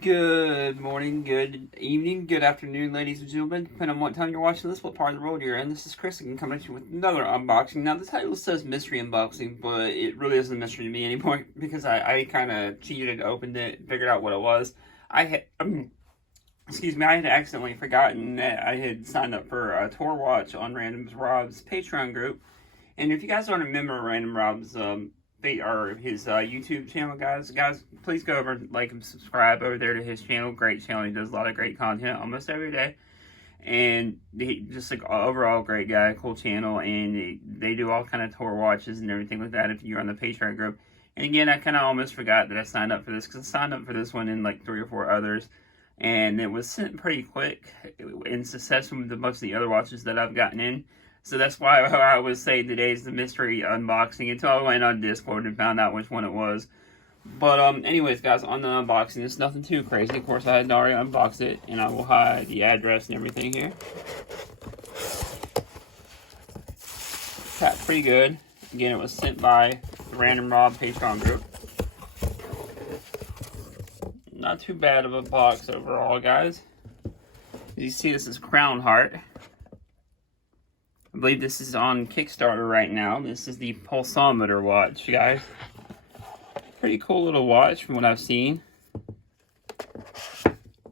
Good morning, good evening, good afternoon, ladies and gentlemen, depending on what time you're watching this, what part of the world you're in. This is Chris again coming at you with another unboxing. Now, the title says mystery unboxing, but it really isn't a mystery to me anymore because I kind of cheated, opened it, figured out what it was. I had, excuse me, I had accidentally forgotten that I had signed up for a tour watch on Random Rob's Patreon group. And if you guys don't remember Random Rob's his YouTube channel, guys, please go over and like and subscribe over there to his channel. Great channel. He does a lot of great content almost every day, and he just like overall great guy, cool channel. And they do all kind of tour watches and everything like that if you're on the Patreon group. And again, I kind of almost forgot that I signed up for this because I signed up for this one and like 3 or 4 others, and it was sent pretty quick in succession with most of the other watches that I've gotten in. So that's why I would say today's the mystery unboxing until I went on Discord and found out which one it was. But anyways, guys, on the unboxing, it's nothing too crazy. Of course, I had already unboxed it, and I will hide the address and everything here. Tapped pretty good. Again, it was sent by the Random Rob Patreon group. Not too bad of a box overall, guys. As you see, this is Crown Heart. I believe this is on Kickstarter right now. This is the pulsometer watch, guys. Pretty cool little watch from what I've seen.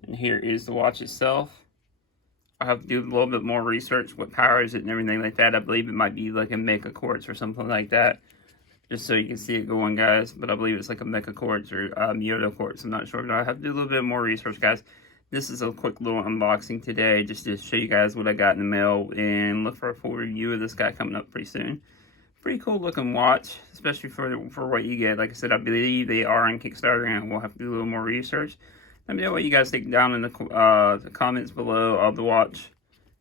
And here is the watch itself. I'll have to do a little bit more research, what powers it and everything like that. I believe it might be like a Mecha Quartz or something like that. Just so you can see it going, guys. But I believe it's like a Mecha Quartz or Myoto Quartz. I'm not sure, but I'll have to do a little bit more research, guys. This is a quick little unboxing today just to show you guys what I got in the mail and look for a full review of this guy coming up pretty soon. Pretty cool looking watch, especially for what you get. Like I said, I believe they are on Kickstarter and we'll have to do a little more research. Let me know what you guys think down in the comments below of the watch.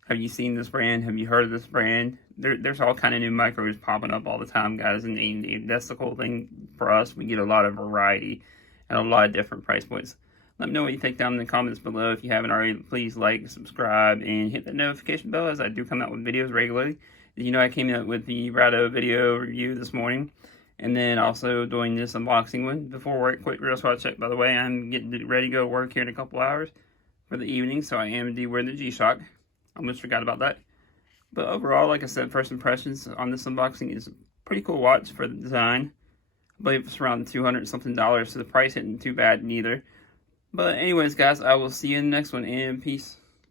Have you seen this brand? Have you heard of this brand? There's all kind of new micros popping up all the time, guys, and that's the cool thing for us. We get a lot of variety and a lot of different price points. Let me know what you think down in the comments below. If you haven't already, please like, subscribe, and hit the notification bell as I do come out with videos regularly. You know, I came out with the Rado video review this morning, and then also doing this unboxing one before work. Quick real spot check, by the way. I'm getting ready to go to work here in a couple hours for the evening, so I am indeed wearing the G-Shock. I almost forgot about that. But overall, like I said, first impressions on this unboxing is a pretty cool watch for the design. I believe it's around $200 something, so the price isn't too bad neither. But anyways, guys, I will see you in the next one, and peace.